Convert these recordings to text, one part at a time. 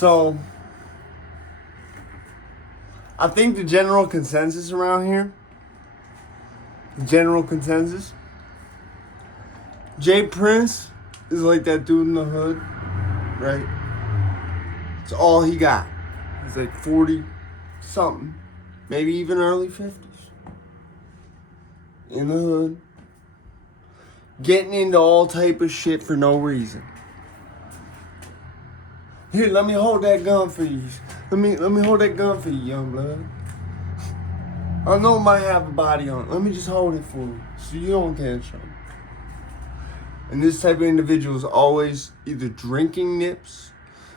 So, I think the general consensus around here, Jay Prince is like that dude in the hood, right? It's all he got. He's like 40 something, maybe even early 50s. In the hood. Getting into all type of shit for no reason. Here, let me hold that gun for you. Let me hold that gun for you, young blood. I know it might have a body on it. Let me just hold it for you so you don't get in trouble. And this type of individual is always either drinking nips,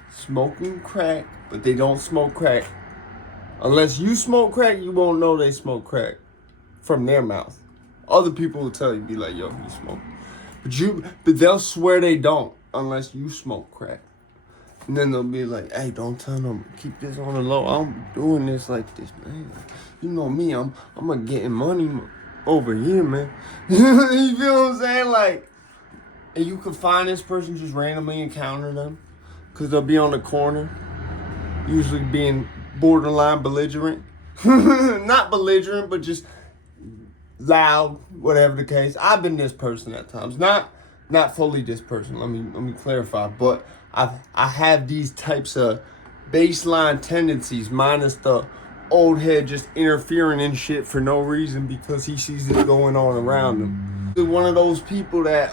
smoking crack, but they don't smoke crack. Unless you smoke crack, you won't know they smoke crack from their mouth. Other people will tell you, be like, yo, you smoke. But they'll swear they don't unless you smoke crack. And then they'll be like, hey, don't tell them. Keep this on the low. I'm doing this like this, man. You know me, I'm getting money over here, man. You feel what I'm saying? Like, and you can find this person, just randomly encounter them. Because they'll be on the corner. Usually being borderline belligerent. Not belligerent, but just loud, whatever the case. I've been this person at times. Not fully this person, let me clarify. But I have these types of baseline tendencies, minus the old head just interfering in shit for no reason because he sees it going on around him. One of those people that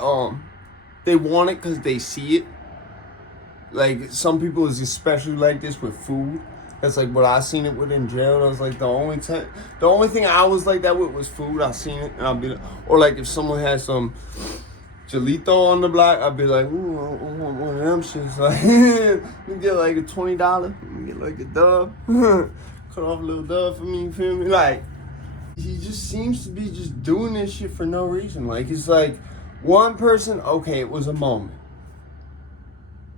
they want it because they see it. Like, some people is especially like this with food. That's like what I seen it with in jail. I was like, the only thing I was like that with was food. I seen it and I'll be like, or like if someone had some Jolito on the block, I'd be like, ooh, I want one of them shits. Like, you get like a $20, you get like a dub. Cut off a little dub for me, you feel me? Like, he just seems to be just doing this shit for no reason. Like, it's like, one person, okay, it was a moment.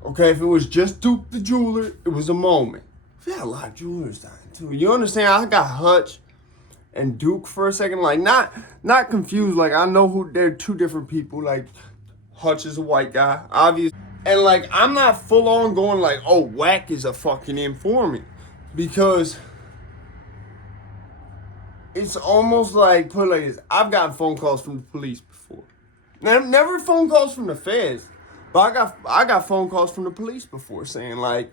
Okay, if it was just Duke the jeweler, it was a moment. We had a lot of jewelers dying too. You understand? I got Hutch and Duke for a second. Like, not confused. Like, I know who they're two different people. Like, Hutch is a white guy, obviously. And like, I'm not full on going like, oh, Whack is a fucking informant. Because it's almost like, put it like this. I've gotten phone calls from the police before. Now, never phone calls from the feds. But I got phone calls from the police before saying like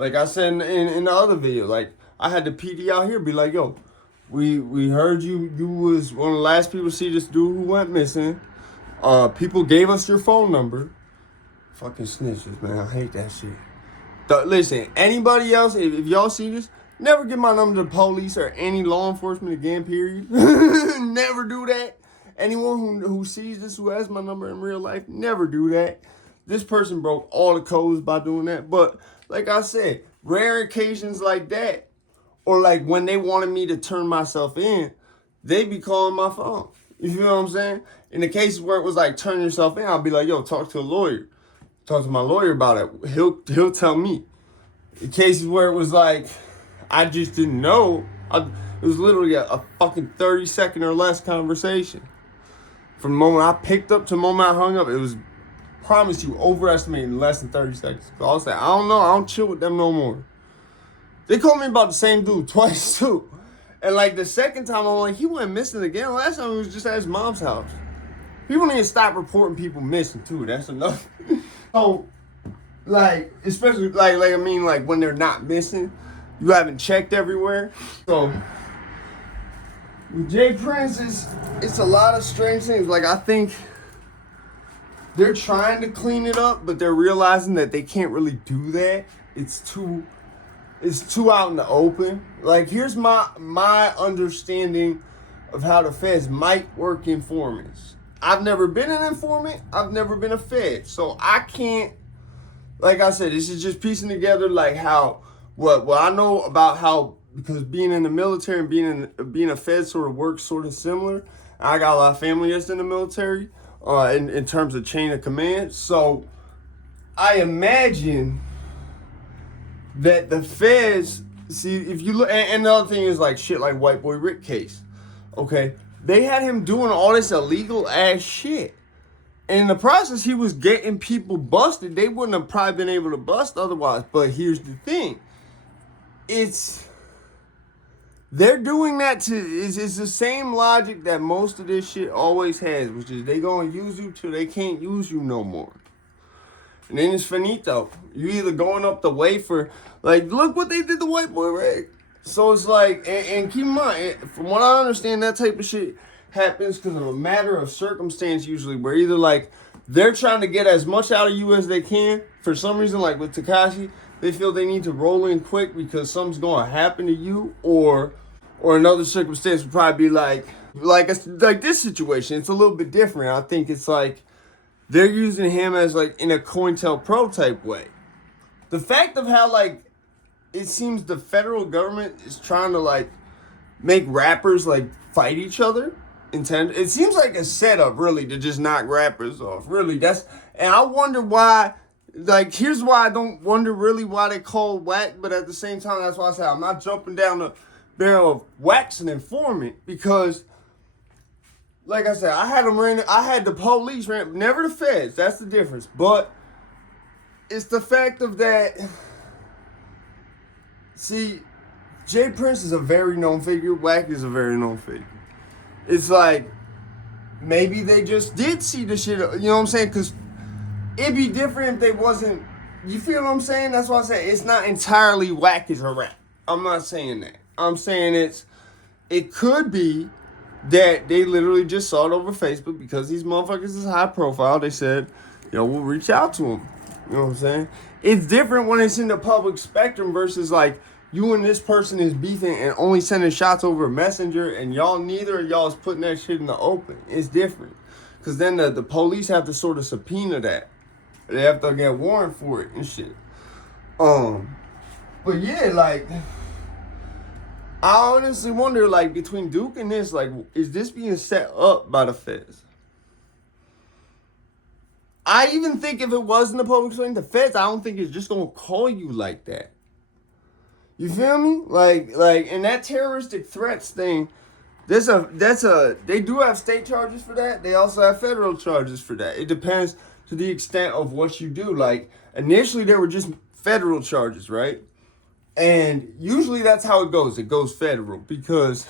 I said in the other video, like, I had the PD out here be like, yo, we heard you was one of the last people to see this dude who went missing. People gave us your phone number. Fucking snitches, man. I hate that shit. Listen, anybody else, if y'all see this, never give my number to the police or any law enforcement again, period. Never do that. Anyone who sees this, who has my number in real life, never do that. This person broke all the codes by doing that. But like I said, rare occasions like that, or like when they wanted me to turn myself in, they be calling my phone. You feel what I'm saying? In the cases where it was like, turn yourself in, I'll be like, yo, talk to a lawyer. Talk to my lawyer about it. He'll tell me. In cases where it was like, I just didn't know, it was literally a fucking 30-second or less conversation. From the moment I picked up to the moment I hung up, it was, promise you, overestimating less than 30 seconds. So I'll say, I don't know, I don't chill with them no more. They called me about the same dude twice too. And like the second time, I'm like, he went missing again. Last time he was just at his mom's house. People need to stop reporting people missing too. That's enough. So, like, especially like I mean, like when they're not missing, you haven't checked everywhere. So with Jay Prince, it's a lot of strange things. Like, I think they're trying to clean it up, but they're realizing that they can't really do that. It's too out in the open. Like, here's my understanding of how the feds might work informants. I've never been an informant. I've never been a fed. So I can't, like I said, this is just piecing together like how, what I know about how, because being in the military and being a fed sort of works sort of similar. I got a lot of family that's in the military in terms of chain of command. So I imagine that the feds, see, if you look, and the other thing is like shit like White Boy Rick case, okay? They had him doing all this illegal ass shit. And in the process, he was getting people busted. They wouldn't have probably been able to bust otherwise. But here's the thing. They're doing that it's the same logic that most of this shit always has, which is they gonna use you till they can't use you no more. And then it's finito. You either going up the wafer, like, look what they did to White Boy Rick. So it's like, and keep in mind, from what I understand, that type of shit happens because of a matter of circumstance usually, where either like they're trying to get as much out of you as they can. For some reason, like with Tekashi, they feel they need to roll in quick because something's going to happen to you, or another circumstance would probably be like this situation. It's a little bit different. I think it's like they're using him as like in a COINTELPRO type way. The fact of how like it seems the federal government is trying to like make rappers like fight each other. It seems like a setup really to just knock rappers off. Really, and I wonder why. Like, here's why I don't wonder really why they call whack, but at the same time, that's why I say I'm not jumping down the barrel of wax an informant, because, like I said, I had the police never the feds. That's the difference. But it's the fact of that. See, Jay Prince is a very known figure. Wack is a very known figure. It's like maybe they just did see the shit. You know what I'm saying? Because it'd be different if they wasn't. You feel what I'm saying? That's why I say it's not entirely whack as a rap. I'm not saying that. I'm saying it could be that they literally just saw it over Facebook because these motherfuckers is high profile. They said, yo, we'll reach out to them. You know what I'm saying? It's different when it's in the public spectrum versus like you and this person is beefing and only sending shots over Messenger, and neither of y'all is putting that shit in the open. It's different. Because then the police have to sort of subpoena that. They have to get a warrant for it and shit. But yeah, like, I honestly wonder, like, between Duke and this, like, is this being set up by the feds? I even think if it was in the public spectrum, the feds, I don't think it's just gonna call you like that. You feel me? Like, in that terroristic threats thing, they do have state charges for that. They also have federal charges for that. It depends to the extent of what you do. Like, initially there were just federal charges, right? And usually that's how it goes. It goes federal because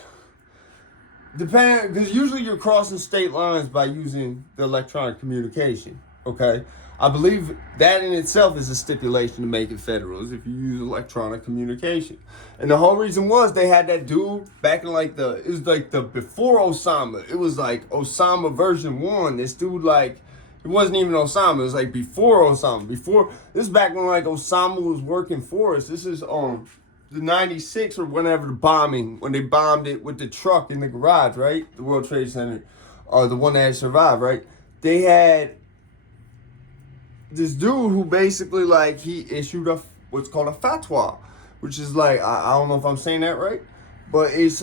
usually you're crossing state lines by using the electronic communication, okay? I believe that in itself is a stipulation to make it federal, is if you use electronic communication. And the whole reason was they had that dude back in it was like the before Osama. It was like Osama version 1. This dude, like, it wasn't even Osama. It was like before Osama. This is back when like Osama was working for us. This is the 96 or whenever the bombing, when they bombed it with the truck in the garage, right? The World Trade Center, the one that had survived, right? They had this dude who basically, like, he issued what's called a fatwa, which is like, I don't know if I'm saying that right, but it's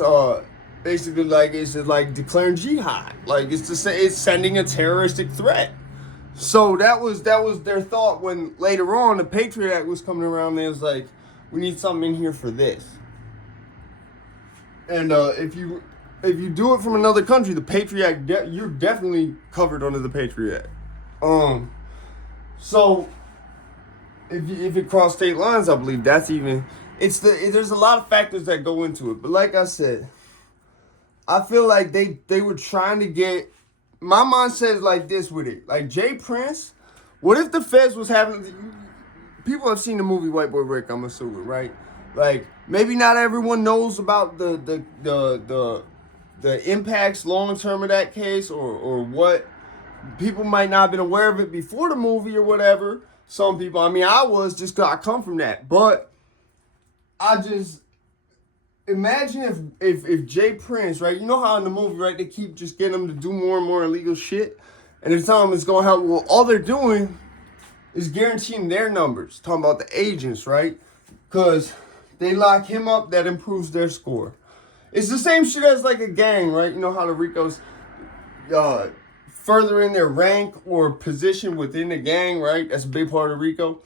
basically like, it's like declaring jihad. Like, it's to say it's sending a terroristic threat. So that was their thought when later on the Patriot Act was coming around. They was like, we need something in here for this. And if you do it from another country, the Patriot Act, you're definitely covered under the Patriot Act. So if it crossed state lines, I believe that's even, there's a lot of factors that go into it. But like I said, I feel like they were trying to get, my mindset is like this with it. Like Jay Prince, what if the feds was having, people have seen the movie White Boy Rick, I'm assuming, right? Like, maybe not everyone knows about the impacts long term of that case, or what. People might not have been aware of it before the movie or whatever. Some people, I mean, I was, just because I come from that. But I just imagine if Jay Prince, right? You know how in the movie, right, they keep just getting him to do more and more illegal shit, and they tell him it's going to help. Well, all they're doing is guaranteeing their numbers. Talking about the agents, right? Because they lock him up, that improves their score. It's the same shit as like a gang, right? You know how the Ricos furthering their rank or position within the gang, right? That's a big part of Rico.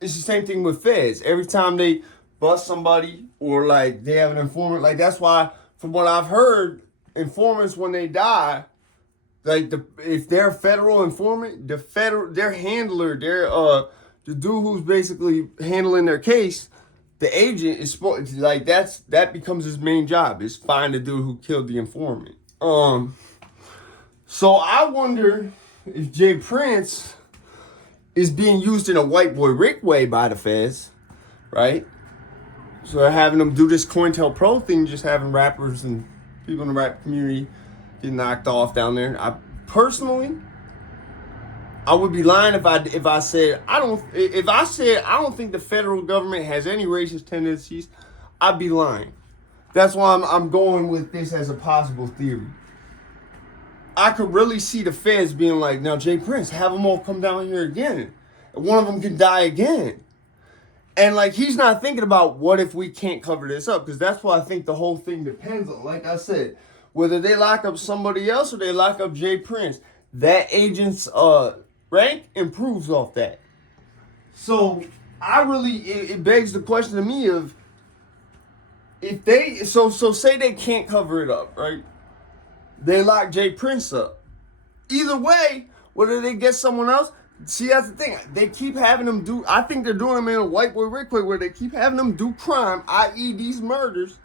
It's the same thing with feds. Every time they bust somebody or like they have an informant, like that's why, from what I've heard, informants when they die, Like if they're a federal informant, their handler, the dude who's basically handling their case, the agent is like that becomes his main job is find the dude who killed the informant. So I wonder if Jay Prince is being used in a white boy Rick way by the feds, right? So they're having them do this COINTELPRO thing, just having rappers and people in the rap community get knocked off down there. I personally, I would be lying if I said I don't think the federal government has any racist tendencies. I'd be lying. That's why I'm going with this as a possible theory. I could really see the feds being like, now Jay Prince, have them all come down here again, and one of them can die again. And like he's not thinking about what if we can't cover this up, because that's what I think the whole thing depends on. Like I said, whether they lock up somebody else or they lock up Jay Prince, that agent's rank improves off that. So it begs the question to me of if they so say they can't cover it up, right? They lock Jay Prince up. Either way, whether they get someone else. See, that's the thing. They keep having them do. I think they're doing them in a white boy Rick way, where they keep having them do crime, i.e., these murders.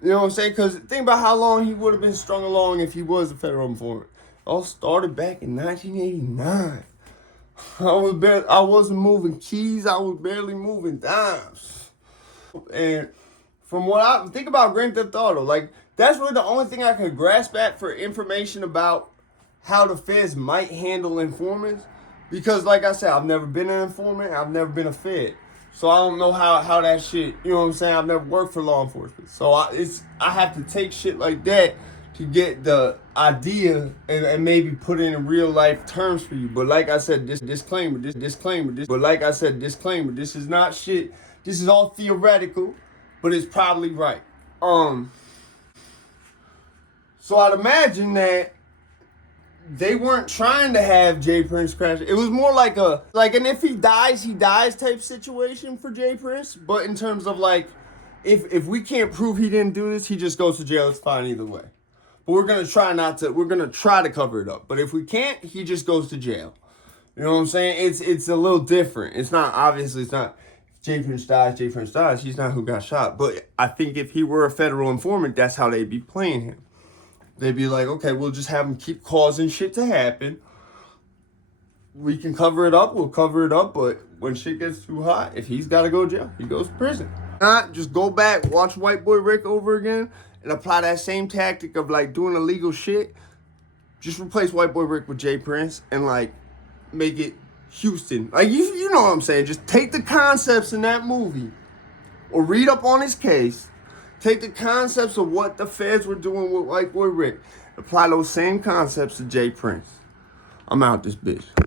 You know what I'm saying? Because think about how long he would have been strung along if he was a federal informant. It all started back in 1989. I wasn't moving keys. I was barely moving dimes. And from what I think about Grand Theft Auto, like that's really the only thing I could grasp at for information about how the feds might handle informants. Because, like I said, I've never been an informant. I've never been a fed. So I don't know how that shit, you know what I'm saying? I've never worked for law enforcement. So I have to take shit like that to get the idea and maybe put it in real life terms for you. But like I said, this is not shit. This is all theoretical, but it's probably right. So I'd imagine that they weren't trying to have Jay Prince crash. It was more like an if he dies type situation for Jay Prince. But in terms of like, if we can't prove he didn't do this, he just goes to jail. It's fine either way. But we're gonna try to cover it up. But if we can't, he just goes to jail. You know what I'm saying? It's a little different. It's not Jay Prince dies. He's not who got shot. But I think if he were a federal informant, that's how they'd be playing him. They'd be like, okay, we'll just have him keep causing shit to happen. We can cover it up, we'll cover it up, but when shit gets too hot, if he's got to go to jail, he goes to prison. Not just go back, watch White Boy Rick over again, and apply that same tactic of like doing illegal shit. Just replace White Boy Rick with Jay Prince and like make it Houston. Like you know what I'm saying? Just take the concepts in that movie or read up on his case. Take the concepts of what the feds were doing with White Boy Rick. Apply those same concepts to Jay Prince. I'm out this bitch.